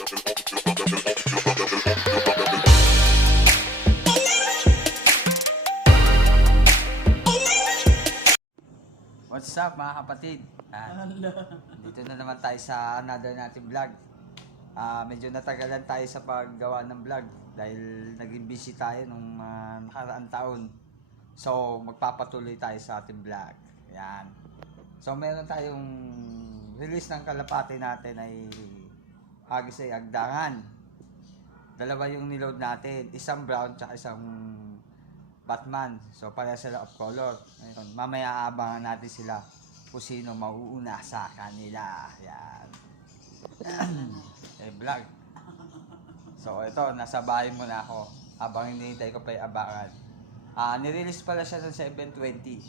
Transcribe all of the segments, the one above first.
What's up mga kapatid? Dito na naman tayo sa another natin vlog. Medyo natagalan tayo sa paggawa ng vlog dahil naging busy tayo nung nakaraang taon. So magpapatuloy tayo sa ating vlog. Yan. So meron tayong release ng kalapate natin ay Hagis ay Agdangan. Dalawa yung niload natin, isang brown at isang Batman. So pareha sila of color. Ngayon, mamaya aabangan natin sila kung sino mauuna sa kanila. Yan. Vlog. So ito, nasa bahay muna ako habang hinihintay ko pa yung abangan. Nirelease pala siya ng 7:20.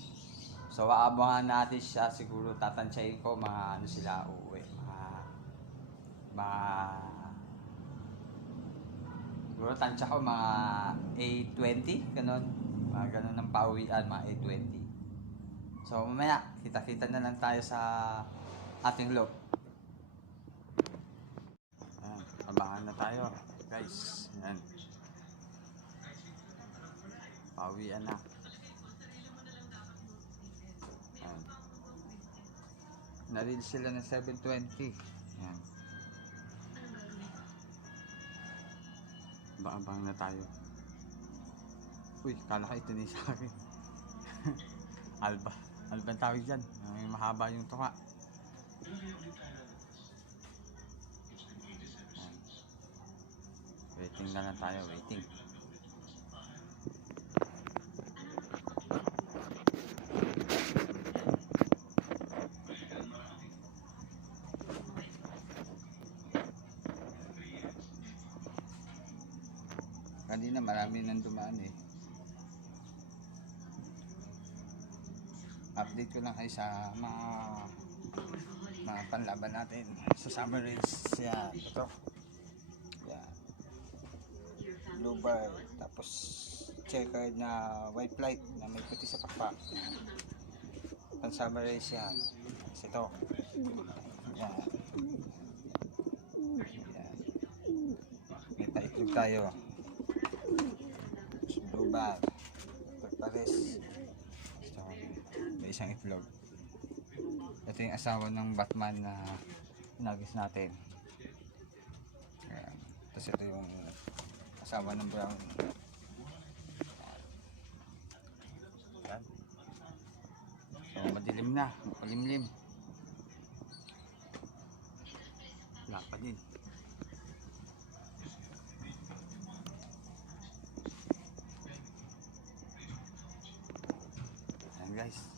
So aabangan natin siya, siguro tatansyahin ko mga ano sila uuwi. Siguro tansya ko mga 8:20, ganun. Mga ganun ng pauwian, mga 8:20. So mamaya, kita-kita na lang tayo sa ating loob. Abangan na tayo, guys. Ayan. Pauwian na. Ayan. Naril sila ng 7:20. Ayan. Abang na tayo. Uy, kala ka ito ni sa akin. Alba ang tawag dyan. Mahaba yung tuka. Waiting na lang tayo, waiting. Kanina marami nang dumaan eh. Update ko lang kayo sa mga panlaban natin sa summer race. Yan, ito. Yan. Blue bar, tapos checkered na white flight na may puti sa pakpak. Pang summer race yan. Tapos ito. Yan. Yan. May paitlog tayo. Blue bar. Pares. Isang itlog. Ito yung asawa ng Batman na hinagis natin. Ayan. Tapos ito yung asawa ng brown. Ayan. So madilim na, makulimlim. Wala pa din. Ayan guys.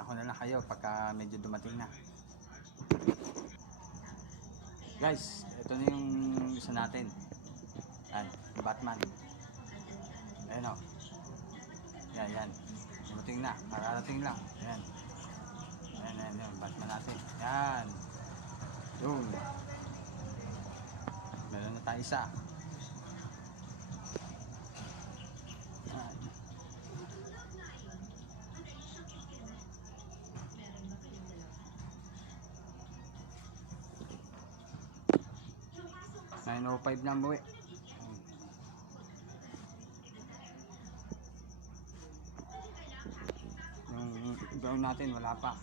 Ako na lang kayo pagka medyo dumating na. Guys, ito na yung isa natin. Yan, Batman. Ayan o. Yan. Dumating na, makarating lang. Yan. Yan, Batman natin. Yan. Yun. Meron na tayo isa. Yan. 9:05 na umuwi. Yung gawin natin wala pa.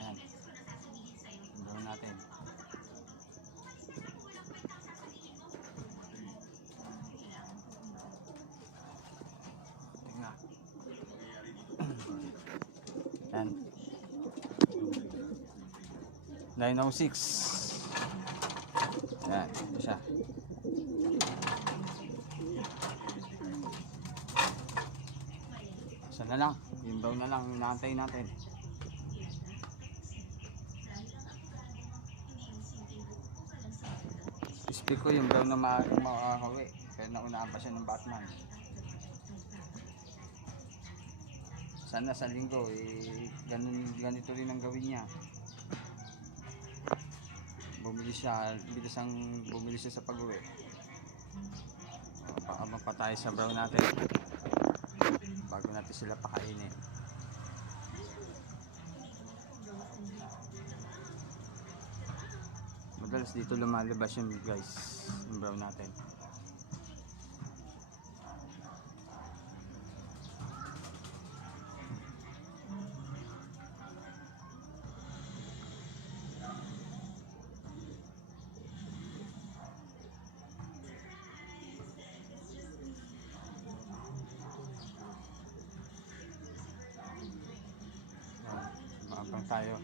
Ayan. Yung gawin natin. Yan. 9:06. Yan, ito siya. Isa na lang, yung daw na lang inaantay natin. Speak ko yung daw na makakawi. Kaya naunaan pa siya ng Batman. Sana sa linggo ganito rin ang gawin niya. bilis ang bumili siya sa pag-uwi. Paabang pa tayo sa brown natin bago natin sila pakainin. Madalas dito lumalabas yun guys, yung brown natin. Maabang tayo.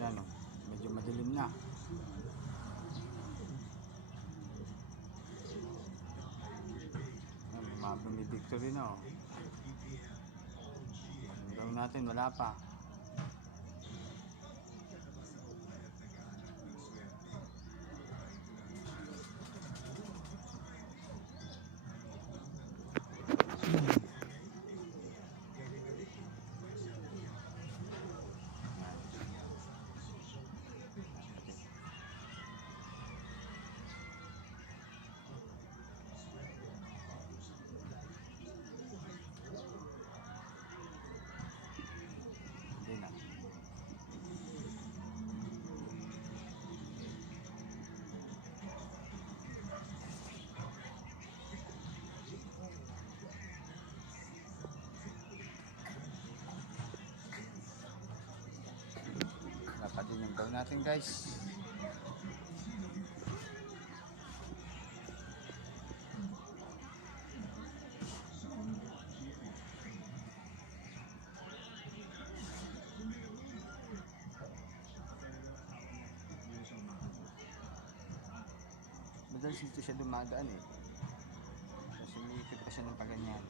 Yan o, medyo madilim na. Mabang ni Victory na o. Gawin natin, wala pa. Dapat din yung gawin natin guys. Madalas dito siya dumadaan eh. Kasi umiikot pa siya ng paganyan.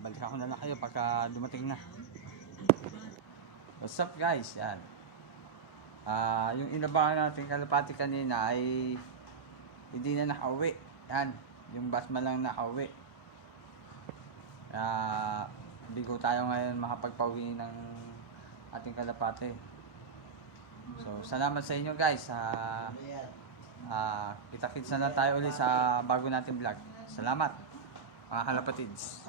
Balik ako na lang kayo pagka dumating na. What's up guys? Yan. Yung inabangan natin kalapati kanina ay hindi na nakauwi. Yan. Yung basma lang nakauwi. Bigo tayo ngayon makapagpauwi ng ating kalapati. So salamat sa inyo guys. Kita-kits na tayo ulit sa bago nating vlog. Salamat mga kalapatids.